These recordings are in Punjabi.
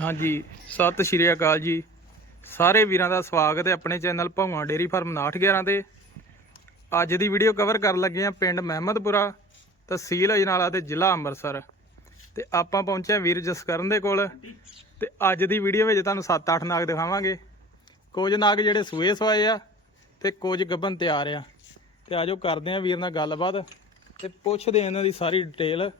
ਹਾਂਜੀ, ਸਤਿ ਸ਼੍ਰੀ ਅਕਾਲ ਜੀ। ਸਾਰੇ ਵੀਰਾਂ ਦਾ ਸਵਾਗਤ ਹੈ ਆਪਣੇ ਚੈਨਲ ਭੌਂਗਾ ਡੇਰੀ ਫਾਰਮ 911 ਤੇ। ਅੱਜ ਦੀ ਵੀਡੀਓ ਕਵਰ ਕਰਨ ਲੱਗੇ ਆ ਪਿੰਡ ਮਹਿਮਦਪੁਰਾ, ਤਹਿਸੀਲ ਅਜਨਾਲਾ ਤੇ ਜ਼ਿਲ੍ਹਾ ਅੰਮ੍ਰਿਤਸਰ। ਤੇ ਆਪਾਂ ਪਹੁੰਚੇ ਹਾਂ ਵੀਰ ਜਸਕਰਨ ਦੇ ਕੋਲ। ਤੇ ਅੱਜ ਦੀ ਵੀਡੀਓ ਵਿੱਚ ਤੁਹਾਨੂੰ 7-8 ਨਾਗ ਦਿਖਾਵਾਂਗੇ। ਕੁਝ ਨਾਗ ਜਿਹੜੇ ਸੂਏ ਸਵਾਏ ਆ ਤੇ ਕੁਝ ਗੱਭਨ ਤਿਆਰ ਆ। ਤੇ ਆਜੋ ਕਰਦੇ ਆ ਵੀਰ ਨਾਲ ਗੱਲਬਾਤ ਤੇ ਪੁੱਛਦੇ ਆ ਇਹਨਾਂ ਦੀ ਸਾਰੀ ਡਿਟੇਲ।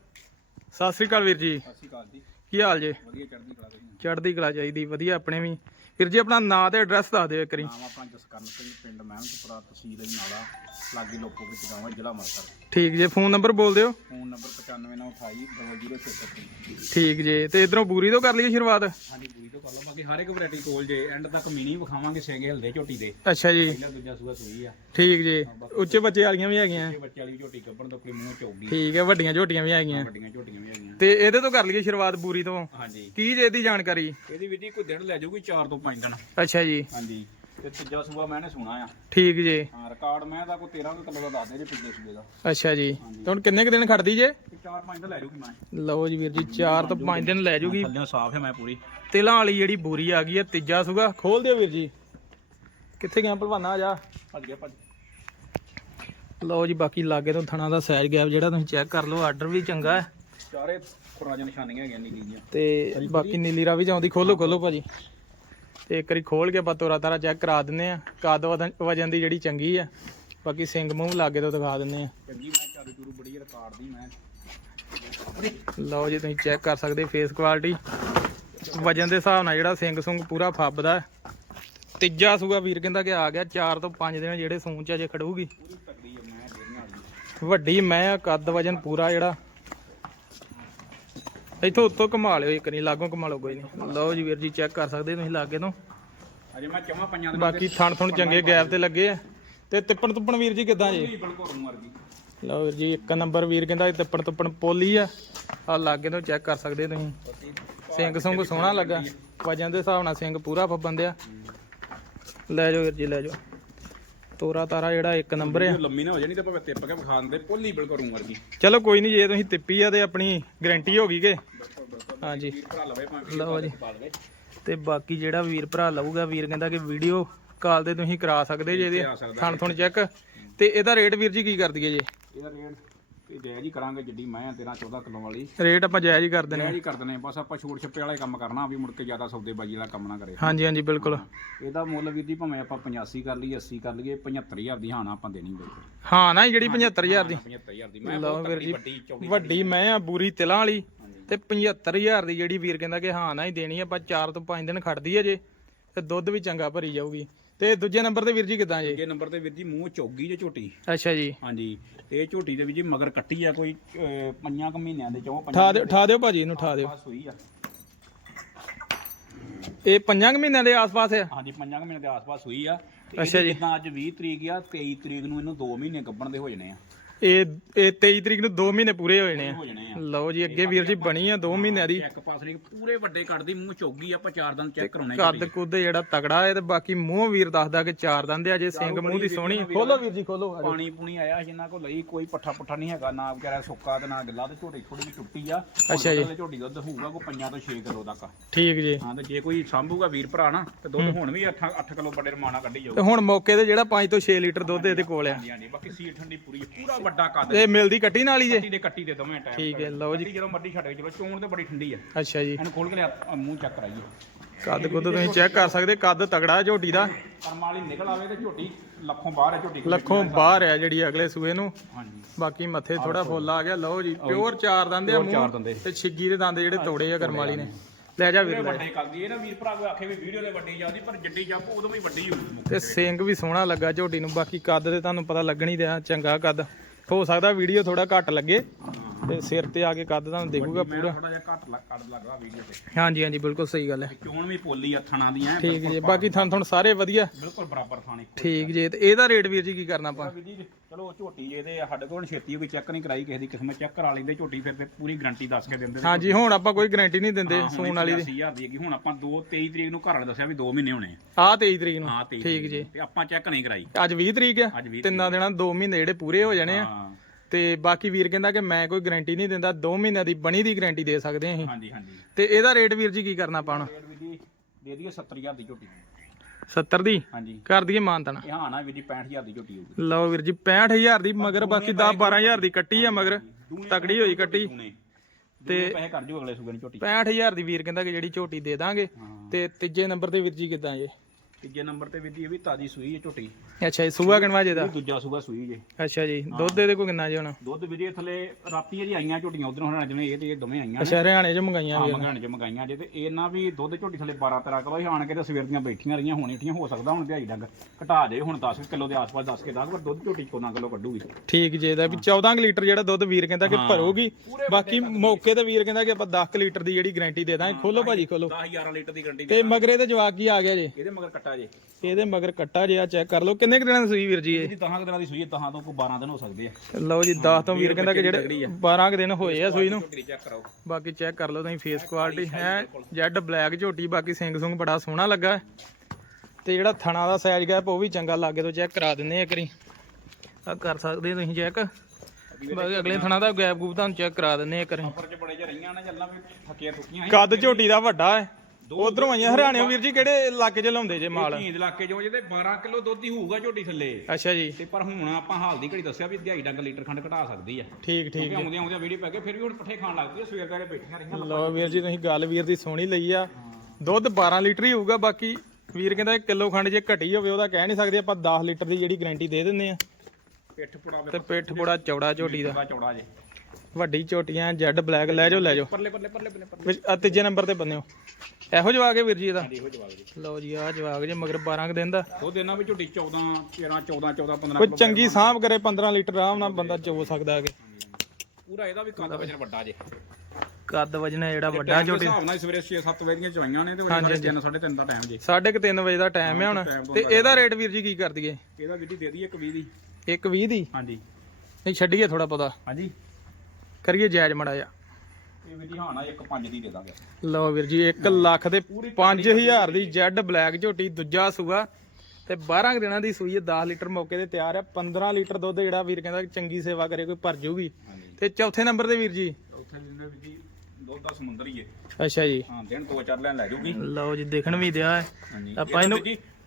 ਸਤਿ ਸ੍ਰੀ ਅਕਾਲ ਵੀਰ ਜੀ। ਸਤਿ ਸ਼੍ਰੀ ਅਕਾਲ ਜੀ। ਕੀ ਹਾਲ ਜੇ? ਵਧੀਆ ਚੜ੍ਹਦੀ ਕਲਾ ਦੇ ਚੜ੍ਹਦੀ ਕਲਾ ਚਾਹੀਦੀ ਵਧੀਆ ਆਪਣੇ ਵੀ। ਵੀਰ ਜੀ ਆਪਣਾ ਨਾਂ ਤੇ ਐਡਰੈਸ ਦੱਸ ਦਿਓ ਇੱਕ ਵਾਰੀ। ਨਾਮ ਆਪਣਾ ਜਸਕਰਨ ਸਿੰਘ ਪਿੰਡ ਮਹਿਮਦਪੁਰਾ ਤਹਿਸੀਲ ਨਾਲਾ ਲਾਗੀ ਲੋਕੋ ਵਿੱਚ ਗਾਵਾਂ ਜ਼ਿਲ੍ਹਾ ਅੰਮ੍ਰਿਤਸਰ। ਠੀਕ ਜੇ ਫੋਨ ਨੰਬਰ ਬੋਲ ਦਿਓ। ਫੋਨ ਨੰਬਰ 9598 ਠੀਕ ਜੇ ਤੇ ਇਧਰੋਂ ਬੂਰੀ ਤੋਂ ਕਰ ਲਈਏ ਸ਼ੁਰੂਆਤ? ਹਾਂਜੀ ਪੂਰੀ ਤੋਂ ਕਰ ਲਓ ਬਾਕੀ ਹਰ ਇੱਕ ਵੈਰਾਈਟੀ ਕੋਲ ਜੇ ਐਂਡ ਤੱਕ ਮਿਨੀ ਵਿਖਾਵਾਂਗੇ ਸਿੰਘ ਹਿਲਦੇ ਝੋਟੀ ਦੇ। ਅੱਛਾ ਜੀ। ਪਹਿਲਾ ਦੂਜਾ ਸੂਆ ਸੂਈ ਆ। ਠੀਕ ਜੇ। ਉੱਚੇ ਬੱਚੇ ਵਾਲੀਆਂ ਵੀ ਹੈਗੀਆਂ। ਇਹ ਬੱਚੇ ਵਾਲੀ ਝੋਟੀ ਕੱਪਣ ਤੋਂ ਆਪਣੀ ਮੂੰਹ ਚੌਗੀ। ਠੀਕ ਹੈ ਵੱਡੀਆਂ ਝੋਟੀਆਂ ਵੀ ਹੈਗੀਆਂ। ਵੱਡੀਆਂ ਝੋਟੀਆਂ ਵੀ ਹੈਗੀਆਂ। ਤੇ ਇਹਦੇ ਤੋਂ ਕਰ ਲਈਏ ਸ਼ੁਰੂਆਤ ਬੂਰੀ ਤੋਂ। ਹਾਂਜੀ। ਕੀ ਜੇ ਇਹਦੀ ਜਾਣਕਾਰੀ? ਇਹਦੀ ਵੀ ਜੀ ਕੋਈ ਦਿਨ ਲੈ ਜਾਊਗੀ 4 ਤੋਂ 5 ਦਿਨ। ਅੱਛਾ ਜੀ। ਹਾਂਜੀ। ਤੇ ਤੀਜਾ ਸੂਆ ਮੈਂਨੇ ਸੁਣਾ ਆ। ਠੀਕ ਜੇ। ਹਾਂ ਰਿਕਾਰਡ ਮੈਂ ਤਾਂ ਕੋਈ 13 ਕੁ ਕਿਲੋ ਦਾ ਦੱਸਦੇ ਜੇ ਪਿੱਛੇ ਸੂਏ ਦਾ। ਅੱਛਾ ਜੀ। ਤੇ ਹੁਣ ਕਿੰਨੇ ਕੁ ਦਿਨ ਖੜਦੀ ਜੇ? ਤੇ 4-5 ਦਿਨ ਲੈ ਜਾਊਗੀ ਮੈਂ। ਲਓ ਜੀ ਵੀਰ ਜੀ 4 ਤੋਂ 5 ਦਿਨ ਲੈ ਜੂਗੀ। ਥੱਲੇ ਸਾਫ਼ ਹੈ ਮੈਂ ਪੂਰੀ। ਤਿਲਾਂ ਵਾਲੀ ਜਿਹੜੀ ਬੂਰੀ ਆ ਗਈ ਹੈ ਤੀਜਾ ਸੁਗਾ ਖੋਲ ਦਿਓ ਵੀਰ ਜੀ। ਕਿੱਥੇ ਗਿਆ ਭਲਵਾਨਾ ਆ ਜਾ? ਭੱਜ ਗਿਆ ਭੱਜ ਲਓ ਜੀ ਬਾਕੀ ਲਾਗੇ ਤੋਂ ਥਣਾ ਦਾ ਸਾਈਜ਼ ਗੈਪ ਜਿਹੜਾ ਤੁਸੀਂ ਚੈੱਕ ਕਰ ਲਓ ਆਰਡਰ ਵੀ ਚੰਗਾ ਹੈ। ਚਾਰੇ ਖੁਰਾਂ ਦੀਆਂ ਨਿਸ਼ਾਨੀਆਂ ਹੈਗੀਆਂ ਨੀਲੀ ਦੀਆਂ। ਤੇ ਬਾਕੀ ਨੀਲੀ ਰਾਵੀ ਜਾਂਦੀ ਖੋਲੋ ਖੋਲੋ ਭਾਜੀ। ਤੇ ਇੱਕ ਵਾਰੀ ਖੋਲ ਕੇ ਆਪਾਂ ਤੋਰਾ ਤਾਰਾ ਚੈੱਕ ਕਰਾ ਦਿੰਨੇ ਆ ਕੱਦ ਵਜਨ- ਦੀ ਜਿਹੜੀ ਚੰਗੀ ਆ। ਬਾਕੀ ਸਿੰਘ ਮੂੰਹ ਲਾਗੇ ਤੋਂ ਦਿਖਾ ਦਿੰਨੇ ਆ ਚੰਗੀ ਮੈਂ ਚਾਰੂ ਚੂਰੂ ਬੜੀ ਰਿਕਾਰਡ ਦੀ ਮੈਂ। ਲਓ ਜੀ ਤੁਸੀਂ ਚੈੱਕ ਕਰ ਸਕਦੇ ਫੇਸ ਕੁਆਲਿਟੀ ਵਜਨ ਦੇ ਹਿਸਾਬ ਨਾਲ ਜਿਹੜਾ ਸਿੰਘ ਸੁੰਗ ਪੂਰਾ ਫੱਬਦਾ। ਤੀਜਾ ਸੂਗਾ ਵੀਰ ਕਹਿੰਦਾ ਕਿ ਆ ਗਿਆ 4 ਤੋਂ 5 ਦਿਨ ਜਿਹੜੇ ਸੂਣ ਚ ਅਜੇ ਖੜੂਗੀ। ਵੱਡੀ ਮੈਂ ਕੱਦ ਵਜਨ ਪੂਰਾ ਜਿਹੜਾ। ਇੱਥੋਂ ਉੱਤੋਂ ਘੁਮਾ ਲਿਓ ਇੱਕ ਨਹੀਂ ਲਾਗੋਂ ਘੁਮਾ ਲਓ ਕੋਈ ਨਹੀਂ। ਲਓ ਜੀ ਵੀਰ ਜੀ ਚੈੱਕ ਕਰ ਸਕਦੇ ਤੁਸੀਂ ਲਾਗੇ ਤੋਂ। ਅਜੇ ਮੈਂ ਚਮਾ ਪੰਜਾਂ ਦੇ ਬਾਕੀ ਥਣ ਥਣ ਚੰਗੇ ਗੈਪ ਤੇ ਲੱਗੇ ਆ। ਤੇ ਤਿੱਪਣ ਤੁੱਪਣ ਵੀਰ ਜੀ ਕਿੱਦਾਂ ਜੀ? ਬਿਲਕੁਲ ਲਓ ਵੀਰ ਜੀ ਇੱਕ ਨੰਬਰ ਵੀਰ ਕਹਿੰਦਾ ਤਿੱਪਣ ਤੁੱਪਣ ਪੋਲੀ ਆ। ਆ ਲਾਗੇ ਤੋਂ ਚੈੱਕ ਕਰ ਸਕਦੇ ਤੁਸੀਂ। ਸਿੰਘ ਸੁੰਗ ਸੋਹਣਾ ਲੱਗਾ। ਵਜਨ ਦੇ ਹਿਸਾਬ ਨਾਲ ਸਿੰਘ ਪੂਰਾ ਫੱਬੰਦਿਆ ਲੈ ਜਾਓ ਵੀਰ ਜੀ ਲੈ ਜਾਓ। ਤੋਰਾ ਤਾਰਾ ਜਿਹੜਾ ਇੱਕ ਨੰਬਰ ਆ। ਲੰਮੀ ਨਾ ਹੋ ਜਾਣੀ ਤੇ ਭਾਵੇਂ ਤਿੱਪ ਕੇ ਵਿਖਾ ਦਿੰਦੇ ਪੋਲੀ ਬਿਲਕੁਲ ਰੂ ਵਰਗੀ। ਚਲੋ ਕੋਈ ਨਹੀਂ ਜੇ ਤੁਸੀਂ ਤਿੱਪੀ ਆ ਤੇ ਆਪਣੀ ਗਾਰੰਟੀ ਹੋ ਗਈ ਕਿ? ਹਾਂਜੀ। ਲਓ ਜੀ। ਤੇ ਬਾਕੀ ਜਿਹੜਾ ਵੀਰ ਭਰਾ ਲਊਗਾ ਵੀਰ ਕਹਿੰਦਾ ਕਿ ਵੀਡੀਓ ਕਾਲ ਤੇ ਤੁਸੀਂ ਕਰਾ ਸਕਦੇ ਜੇ ਇਹਦੇ। ਥਣ ਥਣ ਚੈੱਕ। ਤੇ ਇਹਦਾ ਰੇਟ ਵੀਰ ਜੀ ਕੀ ਕਰ ਦਈਏ ਜੇ? ਇਹਦਾ ਰੇਟ ਤੇ ਜਾਇਜ਼ ਹੀ ਕਰਾਂਗੇ ਜਿੱਡੀ ਮੈਂ ਆ 13 14 ਕਿਲੋ ਵਾਲੀ। ਰੇਟ ਆਪਾਂ ਜਾਇਜ਼ ਹੀ ਕਰ ਦਿੰਦੇ ਜਾਇਜ਼ ਹੀ। ਕਰ ਦਨੇ ਬਸ ਆਪਾਂ ਛੋੜ ਛੱਪੇ ਵਾਲਾ ਹੀ ਕੰਮ ਕਰਨਾ ਵੀ ਮੁੜ ਕੇ ਜ਼ਿਆਦਾ ਸੌਦੇਬਾਜ਼ੀ ਵਾਲਾ ਕੰਮ ਨਾ ਕਰੇ। ਹਾਂਜੀ ਹਾਂਜੀ ਬਿਲਕੁਲ। ਇਹਦਾ ਮੁੱਲ ਵੀਰ ਜੀ ਭਾਵੇਂ ਆਪਾਂ 85 ਕਰ ਲਈਏ 80 ਕਰ ਲਈਏ 75000 ਦੀ ਹਾਨਾ ਆਪਾਂ ਦੇਣੀ ਬਿਲਕੁਲ। ਹਾਂ ਨਾ ਜਿਹੜੀ 75000 ਦੀ। 75000 ਦੀ। ਮੈਂ ਲਓ ਬਹੁਤ ਵੀਰ ਤਕੜੀ ਜੀ ਵੱਡੀ ਵੱਡੀ ਮੈਂ ਆ ਬੂਰੀ ਤਿਲਾਂ ਵਾਲੀ। ਤੇ 75000 ਦੀ ਜਿਹੜੀ ਵੀਰ ਕਹਿੰਦਾ ਕਿ ਹਾਂ ਨਾ ਹੀ ਦੇਣੀ ਆ ਆਪਾਂ 4 ਤੋਂ 5 ਦਿਨ ਖੜਦੀ ਹੈ ਜੇ ਤੇ ਦੁੱਧ ਵੀ ਚੰਗਾ ਭਰੀ ਜਾਊਗੀ। ਤੇ ਦੂਜੇ ਨੰਬਰ ਤੇ ਵੀਰ ਜੀ ਕਿਦਾਂ ਜੇ? ਅੱਗੇ ਨੰਬਰ ਤੇ ਵੀਰ ਜੀ ਮੂੰਹ ਚੌਗੀ ਜੇ ਝੋਟੀ। ਅੱਛਾ ਜੀ। ਹਾਂਜੀ ਤੇ ਇਹ ਝੋਟੀ ਦੇ ਵਿੱਚ ਜੀ ਮਗਰ ਕੱਟੀ ਆ ਕੋਈ ਅਹ, ਪੰਜਾਂ ਕੁ ਮਹੀਨਿਆਂ ਦੇ ਚੋਂ ਠਾ ਦਿਓ ਠਾ ਦਿਓ ਭਾਜੀ ਇਹਨੂੰ ਠਾ ਦਿਓ। ਪਾਸ ਹੋਈ ਆ। ਇਹ ਪੰਜਾਂ ਕੁ ਮਹੀਨਿਆਂ ਦੇ ਆਸ-ਪਾਸ ਆ? ਹਾਂਜੀ ਪੰਜਾਂ ਕੁ ਮਹੀਨਿਆਂ ਦੇ ਆਸ-ਪਾਸ ਹੋਈ ਆ। ਅੱਛਾ ਜੀ। ਅੱਜ 20 ਤਰੀਕ ਆ 23 ਤਰੀਕ ਨੂੰ ਇਹਨੂੰ 2 ਮਹੀਨੇ ਗੱਭਣ ਦੇ ਹੋ ਜਾਣੇ ਆ। ਇਹ ਇਹ 23 ਤਰੀਕ ਨੂੰ 2 ਮਹੀਨੇ ਪੂਰੇ ਹੋਏ ਨੇ ਹੋ ਜਾਣੇ ਆ। ਲਓ ਜੀ ਅੱਗੇ ਵੀਰ ਜੀ ਬਣੀ ਆ 2 ਮਹੀਨਿਆਂ ਦੀ। ਚੈੱਕ ਪਾਸ ਨਹੀਂ ਪੂਰੇ ਵੱਡੇ ਕੱਢਦੀ ਮੂੰਹ ਚੌਗੀ ਆਪਾਂ ਚਾਰ ਦਿਨ ਚੈੱਕ ਕਰਾਉਣੇ ਕੱਦ ਕੁੱਦ ਜਿਹੜਾ ਤਗੜਾ ਹੈ ਤੇ ਬਾਕੀ ਮੂੰਹ ਵੀਰ ਦੱਸਦਾ ਕਿ ਚਾਰ ਦੰਦ ਆ ਜੇ ਸਿੰਘ ਮੂੰਹ ਦੀ ਸੋਹਣੀ। ਖੋਲੋ ਵੀਰ ਜੀ ਖੋਲੋ। ਪਾਣੀ ਪੂਣੀ ਆਇਆ ਜਿੰਨਾ ਕੋ ਲਈ ਕੋਈ ਪੱਠਾ ਪੁੱਠਾ ਨਹੀਂ ਹੈਗਾ ਨਾ ਵਿਚਾਰਾ ਸੁੱਕਾ ਤੇ ਨਾ ਗਿੱਲਾ ਤੇ ਝੋਟੀ ਥੋੜੀ ਜਿਹੀ ਟੁੱਟੀ ਆ। ਅੱਛਾ ਜੀ। ਝੋਟੀ ਦੁੱਧ ਹੋਊਗਾ ਕੋ 5 ਤੋਂ 6 ਕਿਲੋ ਤੱਕ। ਠੀਕ ਜੀ। ਹਾਂ ਤੇ ਜੇ ਕੋਈ ਸੰਭੂਗਾ ਵੀਰ ਭਰਾ ਨਾ ਤੇ ਦੁੱਧ ਹੁਣ ਵੀ 8 8 ਕਿਲੋ ਵੱਡੇ ਰਮਾਨਾ ਕੱਢੀ ਜਾਊ। ਤੇ ਹੁਣ ਮੌਕੇ ਤੇ ਜਿਹੜਾ 5 ਤੋਂ 6 ਲੀਟਰ ਦੁੱਧ ਇਹਦੇ ਕੋਲ ਆ। ਬਾਕੀ ਸੀਟ ਠੰਡੀ ਪੂਰੀ ਪੂਰਾ ਵੱਡਾ ਕੱਦ ਇਹ ਮਿਲਦੀ ਕੱਟੀ ਨਾਲ ਹੀ ਜੇ? ਕੱਟੀ ਦੇ ਕੱਟੀ ਦੇ ਦੋਵੇਂ ਟਾਈਮ ਠੀਕ ਹੈ ਲਓ ਜੀ। ਜਦੋਂ ਮੱਡੀ ਛੱਡ ਕੇ ਚਲੋ ਚੋਣ ਤੇ ਬੜੀ ਠੰਡੀ ਆ। ਅੱਛਾ ਜੀ। ਇਹਨੂੰ ਖੋਲ ਕੇ ਲਿਆ, ਮੂੰਹ ਚੈੱਕ ਕਰਾਈਏ। ਕੱਦ ਕੁੱਦ ਤੁਸੀਂ ਚੈੱਕ ਕਰ ਸਕਦੇ ਕੱਦ ਤਗੜਾ ਝੋਟੀ ਦਾ? ਕਰਮ ਵਾਲੀ ਨਿਕਲ ਆਵੇ ਤੇ ਝੋਟੀ ਲੱਖੋਂ ਬਾਹਰ ਹੈ ਝੋਟੀ ਲੱਖੋਂ ਬਾਹਰ ਆ ਜਿਹੜੀ ਅਗਲੇ ਸੂਏ ਨੂੰ। ਹਾਂਜੀ। ਬਾਕੀ ਮੱਥੇ ਥੋੜਾ ਫੁੱਲ ਆ ਗਿਆ ਲਓ ਜੀ ਪਿਓਰ ਚਾਰ ਦੰਦ ਆ Pure ਚਾਰ ਦੰਦ। ਮੂੰਹ। ਤੇ ਛਿੱਗੀ ਦੇ ਦੰਦ ਜਿਹੜੇ ਤੋੜੇ ਆ ਕਰਮ ਵਾਲੀ ਨੇ। ਲੈ ਜਾ ਵੀਰ ਲੈ। ਵੱਡੇ ਕਰਦੀ ਇਹ ਨਾ ਵੀਰ ਭਰਾ ਕੋਈ ਆਖੇ ਵੀ ਵੀਡੀਓ ਦੇ ਵੱਡੀ ਜਾਂਦੀ ਪਰ ਜੱਡੀ ਜਾਪੂ ਉਦੋਂ ਵੀ ਵੱਡੀ ਹੋਊ ਤੇ ਸਿੰਗ ਵੀ ਸੋਹਣਾ ਲੱਗਾ ਝੋਟੀ ਨੂੰ ਬਾਕੀ ਕੱਦ ਤੇ ਤੁਹਾਨੂੰ ਪਤਾ ਲੱਗਣੀ ਦਿਆ ਚੰਗਾ ਕੱਦ। ਹੋ ਸਕਦਾ ਵੀਡੀਓ ਥੋੜਾ ਘੱਟ ਲੱਗੇ ਤੇ ਸਿਰ ਤੇ ਆ ਕੇ ਕੱਦ ਤੁਹਾਨੂੰ ਦੇਖੂਗਾ ਪੂਰਾ। ਥੋੜਾ ਜਿਹਾ ਘੱਟ ਲੱਗਾ ਵੀਡੀਓ ਤੇ। ਹਾਂਜੀ ਹਾਂਜੀ ਬਿਲਕੁਲ ਸਹੀ ਗੱਲ ਹੈ। ਚੋਣ ਵੀ ਪੋਲੀ ਹੱਥਾਂ ਦੀ ਐ ਠੀਕ ਜੀ ਬਾਕੀ ਥਣ ਥਣ ਸਾਰੇ ਵਧੀਆ। ਬਿਲਕੁਲ ਬਰਾਬਰ ਥਾਣੀ। ਠੀਕ ਜੀ ਤੇ ਇਹਦਾ ਰੇਟ ਵੀਰ ਜੀ ਕੀ ਕਰਨਾ ਆਪਾਂ? ਜੀ ਚਲੋ ਝੋਟੀ ਜਿਹਦੇ ਸਾਡੇ ਕੋਲ ਛੇਤੀ ਕੋਈ ਚੈੱਕ ਨਹੀਂ ਕਰਾਈ ਕਿਸੇ ਦੀ ਕਿਸਮਤ ਚੈੱਕ ਕਰਾ ਲੈਂਦੇ ਝੋਟੀ ਫਿਰ ਤੇ ਪੂਰੀ ਗਾਰੰਟੀ ਦੱਸ ਕੇ ਦਿੰਦੇ ਨੇ ਹਾਂਜੀ ਹੁਣ ਆਪਾਂ ਕੋਈ ਗਾਰੰਟੀ ਨਹੀਂ ਦਿੰਦੇ ਹਾਂ, ਹੁਣ ਸੂਣ ਵਾਲੀ ਦੀ 80000 ਦੀ ਹੈਗੀ ਹੁਣ ਆਪਾਂ 2 23 ਤਰੀਕ ਨੂੰ ਘਰ ਵਾਲੇ ਦੱਸਿਆ ਵੀ 2 ਮਹੀਨੇ ਹੋਣੇ ਆ। ਆਹ 23 ਤਰੀਕ ਨੂੰ ਹਾਂ 23 ਠੀਕ ਜੀ। ਤੇ ਆਪਾਂ ਚੈੱਕ ਨਹੀਂ ਕਰਾਈ। ਅੱਜ 20 ਤਰੀਕ ਆ ਅੱਜ 20 ਤਿੰਨਾਂ ਦਿਨਾਂ 2 ਮਹੀਨੇ ਜਿਹੜੇ ਪੂਰੇ ਹੋ ਜਾਣੇ ਆ। ਹਾਂ। ਤੇ ਬਾਕੀ ਵੀਰ ਕਹਿੰਦਾ ਕਿ ਮੈਂ ਕੋਈ ਗਾਰੰਟੀ ਨਹੀਂ ਦਿੰਦਾ 2 ਮਹੀਨਿਆਂ ਦੀ ਬਣੀ ਦੀ ਗਾਰੰਟੀ ਦੇ ਸਕਦੇ ਹਾਂ ਅਸੀਂ। ਹਾਂਜੀ ਹਾਂਜੀ। ਤੇ ਇਹਦਾ ਰੇਟ ਵੀਰ ਜੀ ਕੀ ਕਰਨਾ ਪਾਣਾ ਰੇਟ ਵੀ ਜੀ ਦੇ ਦਈਏ 70000 ਦੀ ਝੋਟੀ। 70 ਦੀ? ਹਾਂਜੀ। ਕਰ ਦਈਏ ਮਾਨਤਨ। ਇਹ ਹਾਂ ਨਾ ਵੀ ਜੀ 65000 ਦੀ ਝੋਟੀ ਹੋਊਗੀ। ਲਓ ਵੀਰ ਜੀ 65000 ਦੀ ਮਗਰ ਬਾਕੀ 10 12000 ਦੀ ਕੱਟੀ ਆ ਮਗਰ। ਤਕੜੀ ਹੋਈ ਕੱਟੀ। ਤੇ ਪੈਸੇ ਕਰ ਜੂ ਅਗਲੇ ਸੂਗੇ ਦੀ ਝੋਟੀ। 65000 ਦੀ ਵੀਰ ਕਹਿੰਦਾ ਕਿ ਜਿਹੜੀ ਝੋਟੀ ਦੇ ਦਾਂਗੇ ਤੇ ਤੀਜੇ ਨੰਬਰ ਤੇ ਵੀਰ ਜੀ ਕਿਦਾਂ ਜੇ? ਤੀਜੇ ਨੰਬਰ ਤੇ ਵੀ ਜੀ ਇਹ ਵੀ ਤਾਜੀ ਸੂਈ ਹੈ ਝੋਟੀ। ਅੱਛਾ ਜੀ ਸੂਆ ਕਿਣਵਾ ਜੇ ਦਾ? ਇਹ ਦੂਜਾ ਸੂਗਾ ਸੂਈ ਜੇ। ਅੱਛਾ ਜੀ ਦੁੱਧ ਇਹਦੇ ਕੋ ਕਿੰਨਾ ਜੇ ਹੁਣ? ਦੁੱਧ ਵੀ ਜੀ ਥੱਲੇ ਰਾਤੀ ਇਹਦੀ ਆਈਆਂ ਝੋਟੀਆਂ ਉਧਰੋਂ ਹਰਿਆਣਾ ਜਿਵੇਂ ਇਹ ਤੇ ਇਹ ਦੋਵੇਂ ਆਈਆਂ ਅੱਛਾ ਹਰਿਆਣੇ ਚ ਮੰਗਾਈਆਂ ਹਾਂ ਵੀਰ ਮੰਗਾਣ ਚ ਮੰਗਾਈਆਂ ਜੇ ਤੇ ਇਹ ਨਾ ਵੀ ਦੁੱਧ ਝੋਟੀ ਥੱਲੇ 12 13 ਕਿਲੋ ਹੀ ਆਣ ਕੇ ਤੇ ਸਵੇਰ ਦੀਆਂ ਬੈਠੀਆਂ ਰਹੀਆਂ ਹੋਣੀ ਠੀਆਂ ਹੋ ਸਕਦਾ ਹੁਣ ਦਿਹਾੜੀ ਡੰਗ। ਘਟਾ ਦੇ ਹੁਣ 10 ਕਿਲੋ ਦੇ ਆਸ-ਪਾਸ 10 ਕੇ 10 ਪਰ ਦੁੱਧ ਝੋਟੀ ਕੋਨਾ ਕਿਲੋ ਕੱਢੂਗੀ। ਠੀਕ ਜੇ ਦਾ ਵੀ 14 ਕੁ ਲੀਟਰ ਜਿਹੜਾ ਦੁੱਧ ਵੀਰ ਕਹਿੰਦਾ ਕਿ ਭਰੂਗੀ। ਬਾਕੀ ਮੌਕੇ ਤੇ ਵੀਰ ਕਹਿੰਦਾ ਕਿ ਆਪਾਂ 10 ਕੁ ਲੀਟਰ ਦੀ ਜਿਹੜੀ ਗਾਰੰਟੀ ਦੇ ਦਾਂਗੇ ਖੋਲੋ ਭਾਜੀ ਖੋਲੋ। 10 11 ਲੀਟਰ ਦੀ ਗਰੰਟੀ ਤੇ ਮਗਰੇ ਤੇ ਜਵਾਕ ਕੀ ਆ ਗਿਆ ਜੇ। ਇਹਦੇ ਮਗਰ ਕੱਟਾ ਜੇ। ਇਹਦੇ ਮਗਰ ਕੱਟਾ ਜਿਆ ਚੈੱਕ ਕਰ ਲਓ। ਕਿੰਨੇ ਕੁ ਦਿਨਾਂ ਦੀ ਸੂਈ ਵੀਰ ਜੀ ਇਹ? ਇਹਦੀ 10 ਦਿਨਾਂ ਦੀ ਸੂਈ ਹੈ 10 ਤੋਂ ਕੋ 12 ਦਿਨ ਹੋ ਸਕਦੇ ਆ। ਲਓ ਜੀ 10 ਤੋਂ ਵੀਰ ਕਹਿੰਦਾ ਕਿ ਜਿਹੜੇ 12 ਕੁ ਦਿਨ ਹੋਏ ਆ ਸੂਈ ਨੂੰ। ਝੋਟੀ ਚੈੱਕ ਕਰਾਓ। ਬਾਕੀ ਚੈੱਕ ਕਰ ਲਓ ਤੁਸੀਂ ਫੇਸ ਕੁਆਲਿਟੀ ਹੈ ਜੈਡ ਬਲੈਕ ਝੋਟੀ ਬਾਕੀ ਸਿੰਘ ਸੁੰਗ ਬੜਾ ਸੋਹਣਾ ਲੱਗਾ। ਹੈ। ਤੇ ਜਿਹੜਾ ਥਣਾ ਦਾ ਸਾਈਜ਼ ਗੈਪ ਉਹ ਵੀ ਚੰਗਾ ਲਾਗੇ ਤੋਂ ਚੈੱਕ ਕਰਾ ਦਿੰਨੇ ਆ ਕਰੀ ਆ ਕਰ ਸਕਦੇ ਤੁਸੀਂ ਚੈੱਕ ਬਾਕੀ ਅਗਲੇ ਥਣਾ ਦਾ ਗੈਪ ਗੂਪ ਤੁਹਾਨੂੰ ਚੈੱਕ ਕਰਾ ਦਿੰਨੇ ਆ ਕਰੀ ਉੱਪਰ ਚ ਬੜੇ ਜਿਹਾ ਰਹੀਆਂ ਨੇ ਜੱਲਾਂ ਵੀ ਥੱਕੀਆਂ ਥੁੱਕੀਆਂ ਕੱਦ ਝੋਟੀ ਦਾ ਵੱਡਾ ਹੈ। ਉਧਰੋਂ ਆਈਆਂ ਹਰਿਆਣੇ ਵੀਰ ਜੀ ਕਿਹੜੇ ਇਲਾਕੇ 'ਚ ਲਾਉਂਦੇ ਜੇ ਮਾਲ? ਢੀਂਦ ਇਲਾਕੇ ਜੋ ਜਿਹਦੇ 12 ਕਿਲੋ ਦੁੱਧ ਹੀ ਹੋਊਗਾ ਝੋਟੀ ਥੱਲੇ। ਅੱਛਾ ਜੀ। ਤੇ ਪਰ ਹੁਣ ਆਪਾਂ ਹਾਲ ਦੀ ਘੜੀ ਦੱਸਿਆ ਵੀ ਦਿਹਾੜੀ ਡੰਗ ਲੀਟਰ ਖੰਡ ਘਟਾ ਸਕਦੀ ਆ। ਠੀਕ ਠੀਕ ਕਿਉਂਕਿ ਆਉਂਦੇ ਆਉਂਦੇ ਵੀਡੀਓ ਪੈ ਕੇ ਫਿਰ ਵੀ ਹੁਣ ਪੱਠੇ ਖਾਣ ਲੱਗ ਪਈ ਸਵੇਰ ਕਰਕੇ ਬੈਠੀਆਂ ਰਹੀਆਂ ਲਓ ਵੀਰ ਜੀ ਤੁਸੀਂ ਗੱਲ ਵੀਰ ਦੀ ਸੋਹਣੀ ਲਈ ਆ। ਦੁੱਧ 12 ਲੀਟਰ ਹੀ ਹੋਊਗਾ ਬਾਕੀ ਵੀਰ ਕਹਿੰਦਾ ਕਿਲੋ ਖੰਡ ਜੇ ਘਟੀ ਹੋਵੇ ਉਹਦਾ ਕਹਿ ਨਹੀਂ ਸਕਦੇ ਆਪਾਂ 10 ਲੀਟਰ ਦੀ ਜਿਹੜੀ ਗਾਰੰਟੀ ਦੇ ਦਿੰਨੇ ਆ। ਪਿੱਠ ਪੁੜਾ ਤੇ ਪਿੱਠ ਬੜਾ ਚੌੜਾ ਝੋਟੀ ਦਾ। ਚੌੜਾ ਜੇ। ਵੱਡੀ ਝੋਟੀਆਂ ਜੈਡ ਬਲੈਕ ਲੈ ਜਾਓ ਲੈ ਜਾਓ। ਪਰਲੇ ਪਰਲੇ ਪਰਲੇ ਪਰਲੇ ਤੀਜੇ ਨੰਬਰ ਤੇ ਬੰਨਿਓ। ਇਹੋ ਜਵਾਕ ਹੈ ਵੀਰ ਜੀ ਇਹਦਾ? ਇਹੋ ਜਵਾਬ ਜੀ। ਲਓ ਜੀ ਆ ਜਵਾਕ ਜੇ ਮਗਰ 12 ਕੁ ਦਿਨ ਦਾ। ਉਹ ਦਿਨਾਂ ਵੀ ਝੋਟੀ 14 13 14 14 15 ਕੋਈ ਚੰਗੀ ਸਾਂਭ ਕਰੇ 15 ਲੀਟਰ ਆਰਾਮ ਨਾਲ ਬੰਦਾ ਚੋ ਸਕਦਾ ਹੈ ਪੂਰਾ ਇਹਦਾ ਵੀ ਕੱਦ ਵਜਨ ਵੱਡਾ ਜੇ। ਕੱਦ ਵਜਣਾ ਜਿਹੜਾ ਵੱਡਾ ਝੋਟੀ। ਹਿਸਾਬ ਨਾਲ ਹੀ ਸਵੇਰੇ 6 7 ਵਜੇ ਦੀਆਂ ਚਵਾਈਆਂ ਨੇ ਤੇ ਵਜੇ 3 3:30 ਦਾ ਟਾਈਮ ਜੇ। ਸਾਢੇ ਕੁ ਤਿੰਨ ਵਜੇ ਦਾ ਟਾਈਮ ਹੈ ਹੁਣ। ਤੇ ਇਹਦਾ ਰੇਟ ਵੀਰ ਜੀ ਕੀ ਕਰ ਦਈਏ? ਇਹਦਾ ਵੀਡੀ ਦੇ ਦਈਏ ਇੱਕ 20 ਦੀ। ਇੱਕ 20 ਦੀ? ਹਾਂਜੀ। ਨਹੀਂ ਛੱਡੀਏ ਥੋੜਾ ਪਤਾ ਹਾਂਜੀ। ਕਰੀਏ ਜਾਇਜ਼ ਮੜਾ ਜਾ ਇਹ ਵੀਡੀ ਹਾਂ ਨਾ ਇੱਕ 5 ਦੀ ਦੇ ਦਾਂਗੇ। ਲਓ ਵੀਰ ਜੀ 1 ਲੱਖ ਦੇ 5000 ਦੀ ਜੈਡ ਬਲੈਕ ਝੋਟੀ ਦੂਜਾ ਸੂਆ ਤੇ 12 ਕੁ ਦਿਨਾਂ ਦੀ ਸੂਈ ਹੈ 10 ਲੀਟਰ ਮੌਕੇ ਤੇ ਤਿਆਰ ਹੈ। 15 ਲੀਟਰ ਦੁੱਧ ਜਿਹੜਾ ਵੀਰ ਕਹਿੰਦਾ ਚੰਗੀ ਸੇਵਾ ਕਰੇ ਕੋਈ ਭਰ ਜੂਗੀ। ਤੇ ਚੌਥੇ ਨੰਬਰ ਤੇ ਵੀਰ ਜੀ? ਉੱਥੇ ਜਿੰਨੇ ਵੀਡੀ ਦੁੱਧ ਦਾ ਸਮੁੰਦਰ ਹੀ ਅੱਛਾ ਜੀ। ਹਾਂ ਦਿਨ ਦੋ ਚਾਰ ਲੈਣ ਲੈ ਜਾਊਗੀ ਲਓ ਜੀ ਦੇਖਣ ਵੀ ਦਿਆ ਹੈ। ਆਪਾਂ ਇਹਨੂੰ-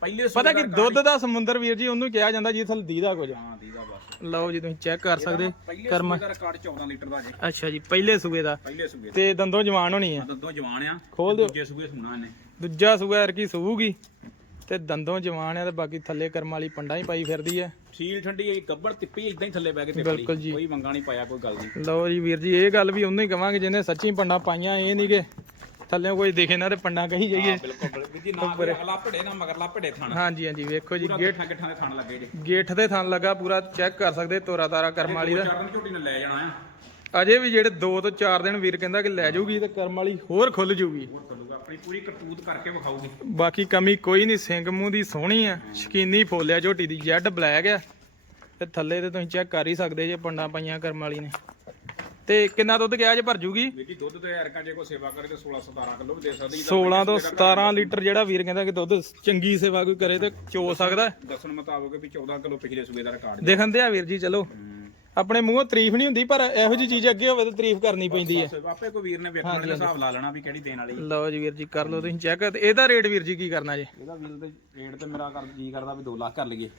ਜੀ ਪਹਿਲੇ ਪਤਾ ਕਿ ਦੁੱਧ ਦਾ ਸਮੁੰਦਰ ਵੀਰ ਜੀ ਉਹਨੂੰ ਕਿਹਾ ਜਾਂਦਾ ਜਿੱਥੇ ਦੀਦਾ ਕੁਝ। ਹਾਂ ਦੀ ਦਾ ਬਸ। ਲਓ ਜੀ ਤੁਸੀਂ ਚੈੱਕ ਕਰ ਸਕਦੇ ਪਹਿਲੇ ਕਰਮ। ਸੂਏ ਦਾ ਰਿਕਾਰਡ 14 ਲੀਟਰ ਦਾ ਜੇ। ਅੱਛਾ ਜੀ ਪਹਿਲੇ ਸੂਏ ਦਾ। ਪਹਿਲੇ ਸੂਏ ਦਾ। ਤੇ ਦੰਦੋਂ ਜਵਾਨ ਹੋਣੀ ਹੈ ਦੰਦੋਂ ਜਵਾਨ ਆ। ਖੋਲ ਦਿਓ। ਦੂਜੇ ਸੂਏ ਸੁਣਾ ਇਹਨੇ। ਦੂਜਾ ਸੂਆ ਕੀ ਸੂਗੀ ਤੇ ਦੰਦੋਂ ਜਵਾਨ ਹੈ ਤੇ ਬਾਕੀ ਥੱਲੇ ਕਰਮ ਵਾਲੀ ਪੰਡਾ ਹੀ ਪਾਈ ਫਿਰਦੀ ਹੈ ਸੀਲ ਠੰਡੀ ਇਹ ਗੱਬੜ ਤਿੱਪੀ ਇਦਾਂ ਹੀ ਥੱਲੇ ਬਹਿ ਕੇ ਤੇ ਬਿਲਕੁਲ ਜੀ। ਕੋਈ ਮੰਗਾ ਨਹੀਂ ਪਾਇਆ ਕੋਈ ਗੱਲ ਨਹੀਂ। ਲਓ ਜੀ ਵੀਰ ਜੀ ਇਹ ਗੱਲ ਵੀ ਉਹਨੂੰ ਹੀ ਕਵਾਂਗੇ ਜਿਹਨੇ ਸੱਚੀ ਪੰਡਾ ਪਾਈਆਂ ਇਹ ਨਹੀਂ ਕਿ ਥੱਲੇ ਕੋਈ ਦਿਖੇ ਨਾ ਤੇ ਪੰਡਾ ਕਹੀ ਜਾਈਏ। ਬਿਲਕੁਲ ਬਿਲਕੁਲ। ਜੀ ਨਾ ਕੋਈ ਅਗਲਾ ਭੜੇ ਨਾ ਮਗਰਲਾ ਭੜੇ ਥਾਣਾ। ਹਾਂਜੀ ਹਾਂਜੀ ਵੇਖੋ ਜੀ ਗੇਟ ਗਿੱਠਾਂ ਗਿੱਠਾਂ ਦੇ ਥਾਣ ਲੱਗੇ ਜੇ। ਗੇਟ ਤੇ ਥਣ ਲੱਗਾ ਪੂਰਾ ਚੈੱਕ ਕਰ ਸਕਦੇ ਤੋਰਾ ਤਾਰਾ ਕਰਮ ਵਾਲੀ ਦਾ। ਚਾਰ ਦਿਨ ਝੋਟੀ ਨੇ ਲੈ ਜਾਣਾ ਆ ਅਜੇ ਵੀ ਜਿਹੜੇ 2 ਤੋਂ 4 ਦਿਨ ਵੀਰ ਕਹਿੰਦਾ ਕਿ ਲੈ ਜਾਊਗੀ ਤੇ ਕਰਮ ਵਾਲੀ ਹੋਰ ਖੁੱਲ ਜਾਊਗੀ। ਹੋਰ ਚੱਲੂਗਾ ਆਪਣੀ ਪੂਰੀ ਕਰਤੂਤ ਕਰਕੇ ਵਿਖਾਊਗੀ। ਬਾਕੀ ਕਮੀ ਕੋਈ ਨਹੀਂ ਸਿੰਘ ਮੂੰਹ ਦੀ ਸੋਹਣੀ ਆ ਸ਼ਕੀਨੀ ਫੋਲਿਆ ਝੋਟੀ ਦੀ ਜੈਡ ਬਲੈਕ ਆ। ਤੇ ਥੱਲੇ ਤੇ ਤੁਸੀਂ ਚੈੱਕ ਕਰ ਹੀ ਸਕਦੇ ਜੇ ਪੰਡਾ ਪਾਈਆਂ ਕਰਮ ਵਾਲੀ ਨੇ। ਤੇ ਕਿੰਨਾ ਦੁੱਧ ਗਿਆ ਜੇ ਭਰ ਜੂਗੀ? ਵੀਰ ਦੁੱਧ ਤੇ ਐਰਕਾ ਜੇ ਕੋ ਸੇਵਾ ਕਰੇ ਤੇ 16 17 ਕਿਲੋ ਵੀ ਦੇ ਸਕਦੀ 16 ਤੋਂ 17 ਲੀਟਰ ਜਿਹੜਾ ਵੀਰ ਕਹਿੰਦਾ ਕਿ ਦੁੱਧ ਚੰਗੀ ਸੇਵਾ ਕੋਈ ਕਰੇ ਤੇ ਚੋ ਸਕਦਾ। ਦੱਸਣ ਮੁਤਾਬਕ ਵੀ 14 ਕਿਲੋ ਪਿਛਲੇ ਦਾ ਰਿਕਾਰਡ ਦੇਖਣ ਤੇ ਆ ਵੀਰ ਜੀ ਚਲੋ। ਆਪਣੇ ਮੂੰਹੋਂ ਤਾਰੀਫ ਨਹੀਂ ਹੁੰਦੀ ਪਰ ਇਹੋ ਜੀ ਚੀਜ਼ ਅੱਗੇ ਹੋਵੇ ਤਾਂ ਤਾਰੀਫ ਕਰਨੀ ਪੈਂਦੀ ਹੈ। ਆਪੇ ਕੋਈ ਵੀਰ ਨੇ ਵੇਖਣ ਦਾ ਹਿਸਾਬ ਲਾ ਲੈਣਾ ਵੀ ਕਿਹੜੀ ਦੇਣ ਵਾਲੀ ਲਓ ਜੀ ਵੀਰ ਜੀ ਕਰ ਲਓ ਤੁਸੀਂ ਚੈੱਕ। ਤੇ ਇਹਦਾ ਰੇਟ ਵੀਰ ਜੀ ਕੀ ਕਰਨਾ ਜੇ? ਇਹਦਾ ਵੀਲ ਤੇ ਰੇਟ ਤੇ ਮੇਰਾ ਕਰ ਜੀ ਕਰਦਾ ਵੀ 2 ਲੱਖ ਕਰ ਲਈਏ।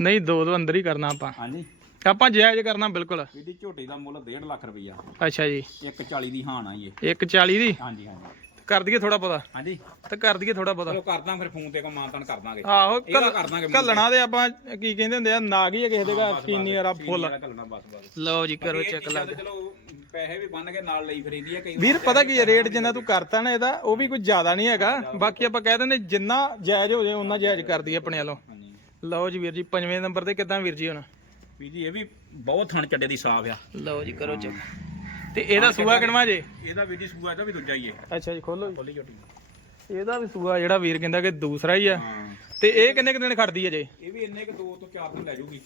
ਨਹੀਂ ਦੋ ਤੋਂ ਅੰਦਰ ਹੀ ਕਰਨਾ ਆਪਾਂ। ਹਾਂਜੀ। ਆਪਾਂ ਜਾਇਜ਼ ਕਰਨਾ ਬਿਲਕੁਲ। ਇਹਦੀ ਝੋਟੀ ਦਾ ਮੁੱਲ 1.5 ਲੱਖ ਰੁਪਈਆ। ਅੱਛਾ ਜੀ। 140 ਦੀ ਹਾਨ ਆਈ ਏ 140 ਦੀ? ਹਾਂਜੀ ਹਾਂਜੀ। ਕਰ ਦਈਏ ਥੋੜਾ ਪਤਾ ਹਾਂਜੀ। ਤੇ ਕਰ ਦਈਏ ਥੋੜਾ ਪਤਾ ਚਲੋ ਕਰਦਾ ਫਿਰ ਫੋਨ ਤੇ ਕੋ ਮਾਨਤਨ ਕਰ ਦਾਂਗੇ। ਆਹੋ ਇਹਦਾ ਕਰ ਦਾਂਗੇ ਦੇ ਆਪਾਂ ਕੀ ਕਹਿੰਦੇ ਹੁੰਦੇ ਆ ਨਾਗ ਹੀ ਆ ਕਿਸੇ ਦੇ ਘਰ ਚੀਨੀ ਵਾਲਾ ਫੁੱਲ। ਕੱਲਣਾ ਬਸ ਬਸ। ਲਓ ਜੀ ਕਰੋ ਚੈੱਕ ਤੇ ਚਲੋ ਪੈਸੇ ਵੀ ਬੰਨ ਕੇ ਨਾਲ ਲਈ ਫਰੀਦੀ ਆ ਕਈ ਵੀਰ ਪਤਾ ਕੀ ਹੈ ਰੇਟ ਜਿੰਨਾ ਤੂੰ ਕਰਤਾ ਨਾ ਇਹਦਾ ਉਹ ਵੀ ਕੋਈ ਜ਼ਿਆਦਾ ਨਹੀਂ ਹੈਗਾ। ਬਾਕੀ ਆਪਾਂ ਕਹਿ ਦਿੰਦੇ ਜਿੰਨਾ ਜਾਇਜ਼ ਹੋ ਜਾਏ ਉਹਨਾਂ ਜਾਇਜ਼ ਕਰ ਦਈਏ ਆਪਣੇ ਵੱਲੋਂ। ਹਾਂਜੀ। ਲਓ ਜੀ ਵੀਰ ਜੀ ਪੰਜਵੇਂ ਨੰਬਰ ਤੇ ਕਿਦਾਂ ਵੀਰ ਜੀ ਹੁਣ? ਵੀ ਜੀ ਇਹ ਵੀ ਬਹੁਤ ਥਣ ਚੱਡੇ ਦੀ ਸਾਫ਼ ਆ। ਲਓ ਜੀ ਕਰੋ ਚੈੱਕ। ਤੇ ਇਹਦਾ ਸੂਆ ਕਿਣਵਾ ਜੇ? ਇਹਦਾ ਵੀ ਜੀ ਸੂਆ ਇਹਦਾ ਵੀ ਦੂਜਾ ਹੀ ਏ ਅੱਛਾ ਜੀ ਖੋਲੋ ਜੀ। ਖੋਲੀ ਇਹਦਾ ਵੀ ਸੂਆ ਜਿਹੜਾ ਵੀਰ ਕਹਿੰਦਾ ਕਿ ਦੂਸਰਾ ਹੀ ਆ। ਹਾਂ। ਤੇ ਇਹ ਕਿੰਨੇ ਕੁ ਦਿਨ ਖੜਦੀ ਹੈ ਜੇ? ਇਹ ਵੀ ਇੰਨੇ ਕ 2 ਤੋਂ 4 ਦਿਨ ਲੈ ਜੂਗੀ।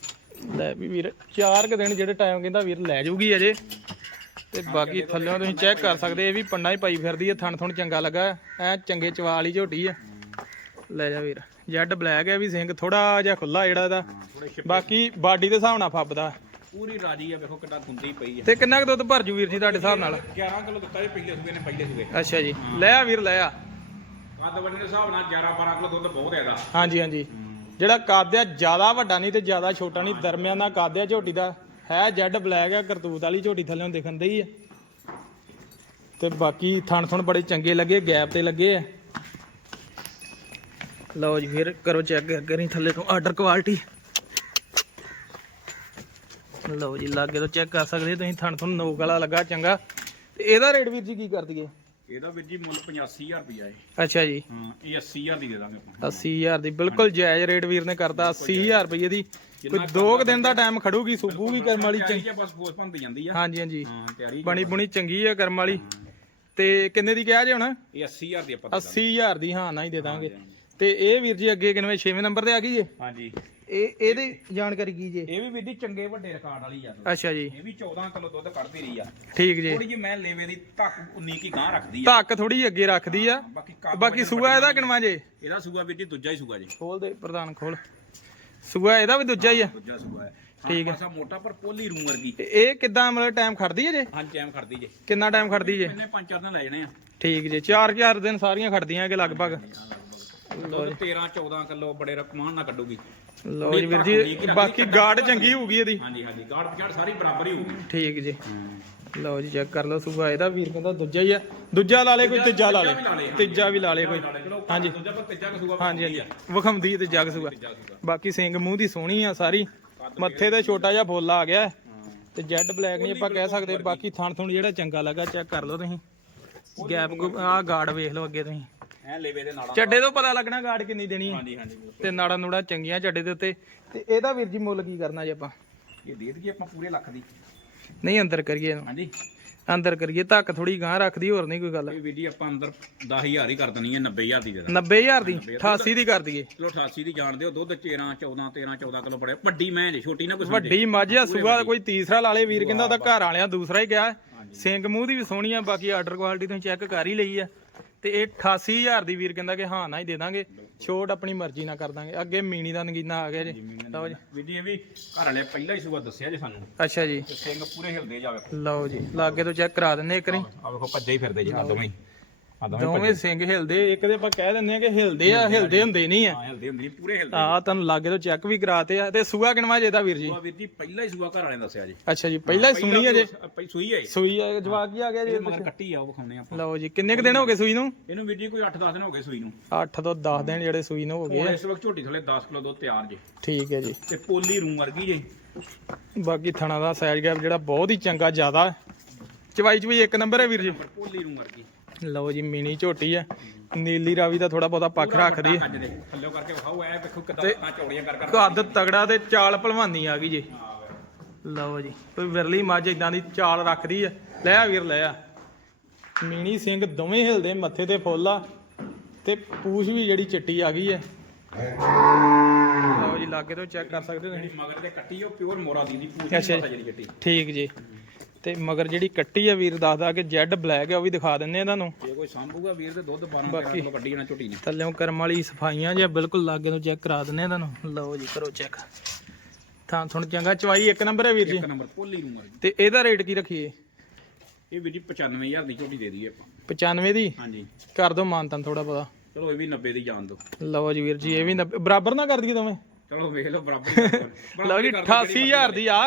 ਲੈ ਵੀ ਵੀਰ ਚਾਰ ਕੁ ਦਿਨ ਜਿਹੜੇ ਟਾਈਮ ਕਹਿੰਦਾ ਵੀਰ ਲੈ ਜਾਊਗੀ ਅਜੇ ਤੇ ਬਾਕੀ ਥੱਲਿਓਂ ਤੁਸੀਂ ਚੈੱਕ ਕਰ ਸਕਦੇ ਇਹ ਵੀ ਪੰਡਾ ਹੀ ਪਾਈ ਫਿਰਦੀ ਹੈ ਥਣ ਥਣ ਚੰਗਾ ਲੱਗਾ। ਐ ਚੰਗੇ ਚਵਾਲ ਹੀ ਝੋਟੀ ਆ। ਲੈ ਜਾ ਵੀਰ। ਜੈਡ ਬਲੈਕ ਹੈ ਵੀ ਸਿੰਘ ਥੋੜਾ ਜਿਹਾ ਖੁੱਲਾ ਜਿਹੜਾ ਇਹਦਾ। ਬਾਕੀ ਬਾਡੀ ਦੇ ਹਿਸਾਬ ਨਾਲ ਫੱਬਦਾ। ਪੂਰੀ ਰਾਜੀ ਆ ਵੇਖੋ ਕਿੰਨਾ ਗੁੰਦੀ ਪਈ ਆ। ਤੇ ਕਿੰਨਾ ਕੁ ਦੁੱਧ ਭਰ ਜੂ ਵੀਰ ਜੀ ਤੁਹਾਡੇ ਹਿਸਾਬ ਨਾਲ? 11 ਕਿਲੋ ਦਿੱਤਾ ਜੀ ਪਹਿਲੇ ਸੂਏ ਨੇ ਪਹਿਲੇ ਸੂਏ। ਅੱਛਾ ਜੀ। ਲੈ ਆ ਵੀਰ ਲੈ ਆ। ਕੱਦ ਵੱਡੇ ਦੇ ਹਿਸਾਬ ਨਾਲ 11 12 ਕਿਲੋ ਦੁੱਧ ਬਹੁਤ ਹੈ ਇਹਦਾ। ਹਾਂਜੀ ਹਾਂਜੀ। ਜਿਹੜਾ ਕੱਦ ਆ ਜ਼ਿਆਦਾ ਵੱਡਾ ਨਹੀਂ ਤੇ ਜ਼ਿਆਦਾ ਛੋਟਾ ਨਹੀਂ ਦਰਮਿਆਨਾ ਕੱਦ ਆ ਝੋਟੀ ਦਾ। ਹੈ ਜੈਡ ਬਲੈਕ ਆ ਕਰਤੂਤ ਵਾਲੀ ਝੋਟੀ ਥੱਲੇੋਂ ਦਿਖਣ ਦਈ ਆ। ਤੇ ਬਾਕੀ ਥਣ ਥਣ ਬੜੇ ਚੰਗੇ ਲੱਗੇ ਗੈਪ ਤੇ ਲੱਗੇ ਆ। ਲਓ ਜੀ ਫਿਰ ਕਰੋ ਚੈੱਕ ਅੱਗੇ ਨਹੀਂ ਥੱਲੇ ਤੋਂ ਆਰਡਰ ਕੁਆਲਿਟੀ ਲਓ ਜੀ ਲਾਗੇ ਤੋਂ ਚੈੱਕ ਕਰ ਸਕਦੇ ਤੁਸੀਂ ਥਣ ਥਣ ਨੋਕ ਵਾਲਾ ਲੱਗਾ ਚੰਗਾ। ਤੇ ਇਹਦਾ ਰੇਟ ਵੀਰ ਜੀ ਕੀ ਕਰ ਦਈਏ? ਇਹਦਾ ਵੀਰ ਜੀ ਮੁੱਲ 85000 ਰੁਪਇਆ ਹੈ। ਅੱਛਾ ਜੀ। ਹਾਂ ਇਹ 80000 ਦੀ ਦੇ ਦਾਂਗੇ ਆਪਾਂ। 80000 ਦੀ ਬਿਲਕੁਲ ਜਾਇਜ਼ ਰੇਟ ਵੀਰ ਨੇ ਕਰਤਾ 80000 ਰੁਪਏ ਦੀ। ਕੋਈ 2 ਦਿਨ ਦਾ ਟਾਈਮ ਖੜੂਗੀ ਸੁਬੂਗੀ ਕਰਮ ਵਾਲੀ ਚੰਗੀ। ਬਸ ਫੋਸ ਭੰਦੀ ਜਾਂਦੀ ਆ। ਹਾਂਜੀ ਹਾਂਜੀ। ਬਣੀ ਬੁਣੀ ਚੰਗੀ ਆ ਕਰਮ ਵਾਲੀ। ਤੇ ਕਿੰਨੇ ਦੀ ਕਿਹਾ ਜੇ ਹੁਣ? ਇਹ 80000 ਦੀ ਆਪਾਂ 80000 ਦੀ ਹਾਂ ਨਾ ਹੀ ਦੇ ਦਾਂਗੇ। ਤੇ ਇਹ ਵੀਰ ਜੀ ਅੱਗੇ ਕਿਨਵੇਂ 6ਵੇਂ ਨੰਬਰ ਤੇ ਆ ਗਈ ਜੇ? ਹਾਂਜੀ। ਇਹ ਇਹਦੀ ਜਾਣਕਾਰੀ ਕੀ ਜੇ? ਇਹ ਵੀ ਵੀਰ ਜੀ ਚੰਗੇ ਵੱਡੇ ਰਿਕਾਰਡ ਵਾਲੀ ਆ। ਅੱਛਾ ਜੀ। ਇਹ ਵੀ 14 ਕਿਲੋ ਦੁੱਧ ਕੱਢਦੀ ਰਹੀ ਆ। ਠੀਕ ਜੇ। ਥੋੜੀ ਜਿਹੀ ਮੈਂ ਲੇਵੇ ਦੀ ਧੱਕ 19 ਕੀ ਗਾਂ ਰੱਖਦੀ ਆ। ਧੱਕ ਥੋੜੀ ਅੱਗੇ ਰੱਖਦੀ ਆ। ਬਾਕੀ ਸੂਆ ਇਹਦਾ ਕਿਨਵਾ ਜੇ? ਇਹਦਾ ਸੂਆ ਵੀਰ ਜੀ ਦੂਜਾ ਹੀ ਸੂਆ ਜੀ। ਖੋਲ ਦੇ ਪ੍ਰਧਾਨ ਖੋਲ। ਸੂਆ ਇਹਦਾ ਵੀ ਦੂਜਾ ਹੀ ਆ। ਦੂਜਾ ਸੂਆ ਹੈ। ਠੀਕ ਹੈ। ਮੋਟਾ ਪਰ ਪੋਲੀ ਰੂਮ ਵਰਗੀ। ਇਹ ਕਿੱਦਾਂ ਮਤਲਬ ਟਾਈਮ ਖੜਦੀ ਹੈ ਜੇ? ਹਾਂ ਟਾਈਮ ਖੜਦੀ ਜੇ। ਕਿੰਨਾ ਟਾਈਮ ਖੜਦੀ ਜੇ? ਇਹਨੇ ਪੰਜ ਚਾਰ ਦਿਨ ਲੈ ਜਾਣੇ ਆ। ਠੀਕ ਜੇ 4-4 ਦਿਨ ਸਾਰੀਆਂ ਖੜਦੀਆਂ ਕਿ ਲਗਭਗ। ਦੁੱਧ 13 14 ਕਿਲੋ ਬੜੇ ਰਕਮਾਨ ਨਾਲ ਕੱਢੂਗੀ। ਲਓ ਜੀ ਵੀਰ ਜੀ ਬਾਕੀ ਗਾਰਡ ਚੰਗੀ ਹੋਊਗੀ ਇਹਦੀ। ਹਾਂਜੀ ਹਾਂਜੀ ਗਾੜ ਪਛਾੜ ਸਾਰੀ ਬਰਾਬਰ ਹੀ ਹੋਊਗੀ। ਠੀਕ ਜੀ। ਲਓ ਜੀ ਚੈੱਕ ਕਰ ਲਓ ਸੁਭਾ ਇਹਦਾ। ਵੀਰ ਕਹਿੰਦਾ ਦੂਜਾ ਹੀ ਆ। ਦੂਜਾ ਲਾ ਲੇ ਕੋਈ ਤੀਜਾ ਲਾ ਲੇ ਤੀਜਾ ਵੀ ਲਾ ਲੇ ਕੋਈ ਹਾਂਜੀ। ਦੂਜਾ ਪਰ ਤੀਜਾ ਕਸੂਗਾ ਹਾਂਜੀ ਹਾਂਜੀ। ਵਿਖਾਉਂਦੀ ਤੇ ਜਗ ਸੁਗਾ ਬਾਕੀ ਸਿੰਘ ਮੂੰਹ ਦੀ ਸੋਹਣੀ ਆ ਸਾਰੀ। ਮੱਥੇ ਤੇ ਛੋਟਾ ਜਿਹਾ ਫੁੱਲ ਆ ਗਿਆ। ਤੇ ਜੈਡ ਬਲੈਕ ਨਹੀਂ ਆਪਾਂ ਕਹਿ ਸਕਦੇ। ਬਾਕੀ ਥਣ ਥੁਣ ਜਿਹੜਾ ਚੰਗਾ ਲੱਗਾ ਚੈੱਕ ਕਰ ਲਓ ਤੁਸੀਂ। ਗੈਪ ਆ ਗਾਰਡ ਵੇਖ ਲਓ ਅੱਗੇ ਤੁਸੀਂ। ਐ ਲੇਵੇ ਦੇ ਚੱਡੇ ਤੋਂ ਪਤਾ ਲੱਗਣਾ ਗਾਰਡ ਕਿੰਨੀ ਦੇਣੀ ਹੈ। ਹਾਂਜੀ ਹਾਂਜੀ ਤੇ ਨਾੜਾ ਨੂੜਾ ਚੰਗੀਆਂ ਚੱਡੇ ਦੇ ਉੱਤੇ। ਤੇ ਇਹਦਾ ਵੀਰ ਜੀ ਮੁੱਲ ਕੀ ਕਰਨਾ ਜੇ ਆਪਾਂ? ਇਹ ਦੇ ਦਈਏ ਆਪਾਂ ਪੂਰੇ ਲੱਖ ਦੀ। ਨਹੀਂ ਅੰਦਰ ਕਰੀਏ ਇਹਨੂੰ। ਹਾਂਜੀ। ਅੰਦਰ ਕਰੀਏ ਧੱਕ ਥੋੜੀ ਗਾਂ ਰੱਖਦੀ ਹੋਰ ਨਹੀਂ ਕੋਈ ਗੱਲ। ਇਹ ਵੀਡੀ ਆਪਾਂ ਅੰਦਰ 10000 ਹੀ ਕਰ ਦੇਣੀ ਹੈ 90000 ਦੀ ਦੇ ਦਾਂ? 90000 ਦੀ 88 ਦੀ ਕਰ ਦਈਏ। ਚਲੋ 88 ਦੀ ਜਾਣਦੇ ਹੋ ਦੁੱਧ 13 14 13 14 ਕਿਲੋ ਬੜੇ। ਵੱਡੀ ਮੈਂ ਜੇ ਛੋਟੀ ਨਾ ਕੋਈ ਸਮਝੇ। ਵੱਡੀ ਮੱਝ ਆ ਸੂਆ ਕੋਈ ਤੀਸਰਾ ਲਾ ਲੇ ਵੀਰ ਕਹਿੰਦਾ ਉਹਦਾ ਘਰ ਵਾਲਿਆਂ ਦੂਸਰਾ ਹੀ ਗਿਆ ਸਿੰਘ ਮੂੰਹ ਦੀ ਵੀ ਸੋਹਣੀ ਆ ਬਾਕੀ ਆਰਡਰ ਕੁਆਲਿਟੀ ਤੁਸੀਂ ਚੈੱਕ ਕਰ ਹੀ ਲਈ ਆ। ਤੇ ਇਹ 88000 ਦੀ ਵੀਰ ਕਹਿੰਦਾ ਕਿ ਹਾਂ ਨਾ ਹੀ ਦੇ ਦਾਂਗੇ। ਛੋਟ ਆਪਣੀ ਮਰਜ਼ੀ ਨਾਲ ਕਰ ਦਾਂਗੇ। ਅੱਗੇ ਮੀਣੀ ਦਾ ਨਗੀਨਾ ਆ ਗਿਆ ਜੀ। ਲਓ ਜੀ। ਵੀਡੀ ਇਹ ਵੀ ਘਰ ਵਾਲੇ ਪਹਿਲਾਂ ਹੀ ਸੂਆ ਦੱਸਿਆ ਜੇ ਸਾਨੂੰ। ਅੱਛਾ ਜੀ। ਤੇ ਸਿੰਘ ਪੂਰੇ ਹਿਲਦੇ ਜਾਵੇ। ਲਓ ਜੀ ਲਾਗੇ ਤੋਂ ਚੈੱਕ ਕਰਾ ਦਿੰਨੇ ਇੱਕ ਵਾਰੀ। ਆ ਵੇਖੋ ਭੱਜੇ ਹੀ ਫਿਰਦੇ ਜੀ ਆ ਦੋਵੇਂ। ਆ ਦੋਵੇਂ ਸਿੰਘ ਹਿਲਦੇ ਇੱਕ ਦੇ ਆਪਾਂ ਕਹਿ ਦਿੰਦੇ ਆ ਕਿ ਹਿਲਦੇ ਆ ਹਿਲਦੇ ਹੁੰਦੇ ਨਹੀਂ ਆ। ਹਾਂ ਹਿਲਦੇ ਹੁੰਦੇ ਜੀ ਪੂਰੇ ਹਿਲਦੇ ਆ। ਤੁਹਾਨੂੰ ਲਾਗੇ ਤੋਂ ਚੈੱਕ ਵੀ ਕਰਾਤੇ ਆ ਤੇ ਸੂਆ ਕਿਨਵਾ ਜੇ ਦਾ ਵੀਰ ਜੀ? ਸੂਆ ਵੀਰ ਜੀ ਪਹਿਲਾਂ ਹੀ ਸੂਆ ਘਰ ਵਾਲੇ ਨੇ ਦੱਸਿਆ ਜੀ। ਅੱਛਾ ਜੀ ਪਹਿਲਾਂ ਹੀ ਸੁਣੀ ਆ ਜੇ? ਪਹਿਲਾਂ ਸੂਈ ਹੈ ਸੂਈ ਆ ਜਵਾਕ ਕੀ ਆ ਗਿਆ ਜੀ ਇਹ ਮਗਰ ਕੱਟੀ ਆ ਉਹ ਵਿਖਾਉਣੇ ਆਪਾਂ। ਲਓ ਜੀ ਕਿੰਨੇ ਕੁ ਦਿਨ ਹੋ ਗਏ ਸੂਈ ਨੂੰ? ਇਹਨੂੰ ਵੀਰ ਜੀ ਕੋਈ 8-10 ਦਿਨ ਹੋ ਗਏ ਸੂਈ ਨੂੰ। 8 ਤੋਂ 10 ਦਿਨ ਜਿਹੜੇ ਸੂਈ ਨੂੰ ਹੋ ਗਏ। ਇਸ ਵਕਤ ਝੋਟੀ ਥਲੇ 10 ਕਿਲੋ ਦੁੱਧ ਤਿਆਰ ਜੇ। ਠੀਕ ਹੈ ਜੀ। ਤੇ ਪੋਲੀ ਰੂਮ ਵਰਗੀ ਜੇ। ਬਾਕੀ ਥਣਾ ਦਾ ਸਾਈਜ਼ ਗੈਪ ਜਿਹੜਾ ਬਹੁਤ ਹੀ ਚੰਗਾ ਜ਼ਿਆਦਾ। ਚਵਾਈ ਚਵਾਈ ਇੱਕ ਨੰਬਰ ਹੈ ਵੀਰ ਜੀ। ਪੋਲੀ ਰੂਮ ਵਰਗੀ। ਲਓ ਜੀ ਮਿਨੀ ਝੋਟੀ ਆ। ਨੀਲੀ ਰਾਵੀ ਦਾ ਥੋੜਾ ਬਹੁਤਾ ਪੱਖ ਰੱਖਦੀ ਹੈ ਥੱਲੇ ਕਰਕੇ ਵਿਖਾਓ ਐ ਵੇਖੋ ਕਿਦਾਂ ਤਾਂ ਚੌੜੀਆਂ ਕਰ ਕਰ ਕੱਦ ਤਗੜਾ ਤੇ ਚਾਲ ਭਲਵਾਨੀ ਆ ਗਈ ਜੀ। ਲਓ ਜੀ ਕੋਈ ਵਿਰਲੀ ਮੱਝ ਇਦਾਂ ਦੀ ਚਾਲ ਰੱਖਦੀ ਆ। ਲੈ ਆ ਵੀਰ ਲੈ ਆ। ਮੀਣੀ ਸਿੰਘ ਦੋਵੇਂ ਹਿਲਦੇ ਮੱਥੇ ਤੇ ਫੁੱਲ ਆ ਤੇ ਪੂਛ ਵੀ ਜਿਹੜੀ ਚਿੱਟੀ ਆ ਗਈ ਹੈ ਲਓ ਜੀ ਲਾਗੇ ਤੋਂ ਚੈੱਕ ਕਰ ਸਕਦੇ ਹੋ ਤੁਸੀਂ। ਮਗਰ ਤੇ ਕੱਟੀ ਉਹ ਪਿਓਰ ਮੋਰਾ ਦੀ ਦੀ। ਮਸਾ ਜਿਹੜੀ ਕੱਟੀ। ਠੀਕ ਜੀ। ਤੇ ਮਗਰ ਜਿਹੜੀ ਕੱਟੀ ਆ ਵੀਰ ਦੱਸਦਾ ਕਿ ਜੈਡ ਬਲੈਕ ਆ ਉਹ ਵੀ ਦਿਖਾ ਦਿੰਨੇ ਆ ਤੁਹਾਨੂੰ। ਜੇ ਕੋਈ ਸੰਭੂਗਾ ਵੀਰ ਤੇ ਦੁੱਧ 12 13 ਬਾਕੀ- ਕਿਲੋ ਕੱਢੀ ਜਾਣਾ ਝੋਟੀ ਨੇ। ਥੱਲੇੋਂ ਕਰਮ ਵਾਲੀ ਸਫਾਈਆਂ ਜਿਹਾ ਬਿਲਕੁਲ ਲਾਗੇ ਤੋਂ ਚੈੱਕ ਕਰਾ ਦਿੰਨੇ ਆ ਤੁਹਾਨੂੰ। ਲਓ ਜੀ ਕਰੋ ਚੈੱਕ ਥਾਂ ਥੁਣ ਚੰਗਾ ਚਵਾਈ ਇੱਕ ਨੰਬਰ ਹੈ ਵੀਰ ਜੀ? ਇੱਕ ਨੰਬਰ ਪੋਲੀ ਰੂਮ ਵਰਗੀ ਤੇ ਇਹਦਾ ਰੇਟ ਕੀ ਰੱਖੀਏ? ਇਹ ਵੀਰ ਜੀ 95000 ਦੀ ਝੋਟੀ ਦੇ ਦਈਏ ਆਪਾਂ। 95 ਦੀ? ਹਾਂਜੀ। ਕਰ ਦੋ ਮਾਨਤਨ ਥੋੜਾ ਪਤਾ ਚਲੋ ਇਹ ਵੀ 90 ਦੀ ਜਾਣ ਦੋ ਲਓ ਜੀ ਵੀਰ ਜੀ ਇਹ ਵੀ ਬਰਾਬਰ ਨਾ ਕਰ ਦਈਏ ਦੋਵੇਂ। ਚਲੋ ਵੇਖ ਲਓ ਬਰਾਬਰ। ਲਓ ਜੀ ਬਰਾਬਰ ਕਰ ਦਿਓ 88000 ਦੀ ਆ।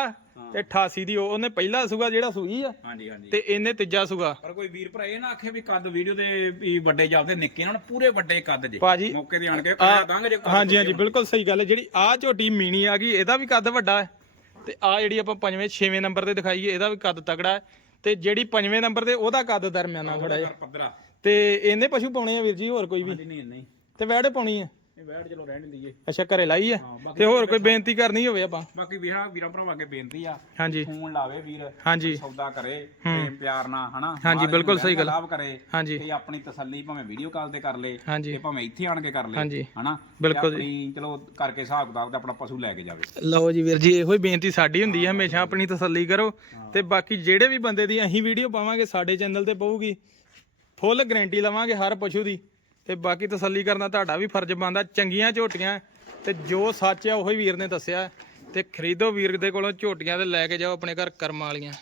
ਤੇ 88 ਦੀ ਉਹ ਉਹਨੇ ਪਹਿਲਾ ਸੁਗਾ ਜਿਹੜਾ ਸੂਈ ਆ। ਹਾਂਜੀ ਹਾਂਜੀ। ਤੇ ਇਹਨੇ ਤੀਜਾ ਸੁਗਾ। ਪਰ ਕੋਈ ਵੀਰ ਭਰਾ ਇਹ ਨਾ ਆਖੇ ਵੀ ਕੱਦ ਵੀਡੀਓ ਦੇ ਵੀ ਵੱਡੇ ਜਾਪਦੇ ਨਿੱਕੇ ਨਾਲ ਪੂਰੇ ਵੱਡੇ ਕੱਦ ਜੇ। ਭਾਜੀ ਮੌਕੇ ਤੇ ਆਣ ਕੇ ਕਰਾ ਦਾਂਗੇ ਜੇ ਕੱਦ ਹਾਂਜੀ ਹਾਂਜੀ ਬਿਲਕੁਲ ਸਹੀ ਗੱਲ ਹੈ। ਜਿਹੜੀ ਆ ਝੋਟੀ ਮੀਣੀ ਆ ਗਈ ਇਹਦਾ ਵੀ ਕੱਦ ਵੱਡਾ ਹੈ। ਤੇ ਆ ਜਿਹੜੀ ਆਪਾਂ ਪੰਜਵੇਂ ਛੇਵੇਂ ਨੰਬਰ ਤੇ ਦਿਖਾਈਏ ਇਹਦਾ ਵੀ ਕੱਦ ਤਗੜਾ ਹੈ। ਤੇ ਜਿਹੜੀ ਪੰਜਵੇਂ ਨੰਬਰ ਤੇ ਉਹਦਾ ਕੱਦ ਦਰਮਿਆਨਾ ਥੋੜਾ ਜਿਹਾ ਪੱਧਰਾ ਤੇ ਇਹਨੇ ਪਸ਼ੂ ਪਾਉਣੇ ਆ ਵੀਰ ਜੀ ਹੋਰ ਕੋਈ ਵੀ? ਨਹੀਂ ਨਹੀਂ ਨਹੀਂ। ਤੇ ਵੈੜੇ ਪਾਉਣੀ ਆ ਇਹ ਬੈਠ ਚਲੋ ਰਹਿਣ ਲਈਏ ਅੱਛਾ ਘਰੇ ਲਾਈ ਆ? ਹਾਂ, ਬਾਕੀ ਤੇ ਹੋਰ ਕੋਈ ਬੇਨਤੀ ਕਰਨੀ ਹੋਵੇ ਆਪਾਂ? ਬਾਕੀ ਵੀਰਾਂ ਵੀਰਾਂ ਭਰਾਵਾਂ ਅੱਗੇ ਬੇਨਤੀ ਆ ਹਾਂਜੀ। ਫੋਨ ਲਾਵੇ ਵੀਰ ਹਾਂਜੀ। ਸੌਦਾ ਕਰੇ ਪ੍ਰੇਮ ਪਿਆਰ ਨਾਲ ਹਨਾ? ਹਾਂਜੀ, ਬਿਲਕੁਲ ਸਹੀ ਗੱਲ। ਲਾਭ ਕਰੇ ਹਾਂਜੀ। ਤੇ ਆਪਣੀ ਤਸੱਲੀ ਭਾਵੇਂ ਵੀਡੀਓ ਕਾਲ ਤੇ ਕਰ ਲੇ ਹਾਂਜੀ। ਤੇ ਭਾਵੇਂ ਇੱਥੇ ਆਣ ਕੇ ਕਰ ਲੇ ਹਾਂਜੀ। ਹਨਾ? ਤੇ ਬਿਲਕੁਲ ਜੀ। ਆਪਣੀ ਚਲੋ ਕਰਕੇ ਹਿਸਾਬ ਕਿਤਾਬ ਤੇ ਆਪਣਾ ਪਸ਼ੂ ਲੈ ਕੇ ਜਾਵੇ। ਲਓ ਜੀ ਵੀਰ ਜੀ ਇਹੋ ਹੀ ਬੇਨਤੀ ਸਾਡੀ ਹੁੰਦੀ ਹੈ ਹਮੇਸ਼ਾ ਆਪਣੀ ਤਸੱਲੀ ਕਰੋ। ਤੇ ਬਾਕੀ ਜਿਹੜੇ ਵੀ ਬੰਦੇ ਦੀ ਅਸੀਂ ਵੀਡੀਓ ਪਾਵਾਂਗੇ ਸਾਡੇ ਚੈਨਲ ਤੇ ਪਊਗੀ। ਫੁੱਲ ਗਾਰੰਟੀ ਲਵਾਂਗੇ ਹਰ ਪਸ਼ੂ ਦੀ। ਤੇ ਬਾਕੀ ਤਸੱਲੀ ਕਰਨਾ ਤੁਹਾਡਾ ਵੀ ਫਰਜ਼ ਬਣਦਾ, ਚੰਗੀਆਂ ਝੋਟੀਆਂ। ਤੇ ਜੋ ਸੱਚ ਆ, ਉਹੀ ਵੀਰ ਨੇ ਦੱਸਿਆ। ਤੇ ਖਰੀਦੋ ਵੀਰ ਦੇ ਕੋਲੋਂ ਝੋਟੀਆਂ ਤੇ ਲੈ ਕੇ ਜਾਓ, ਆਪਣੇ ਘਰ ਕਰਮਾਂ ਵਾਲੀਆਂ।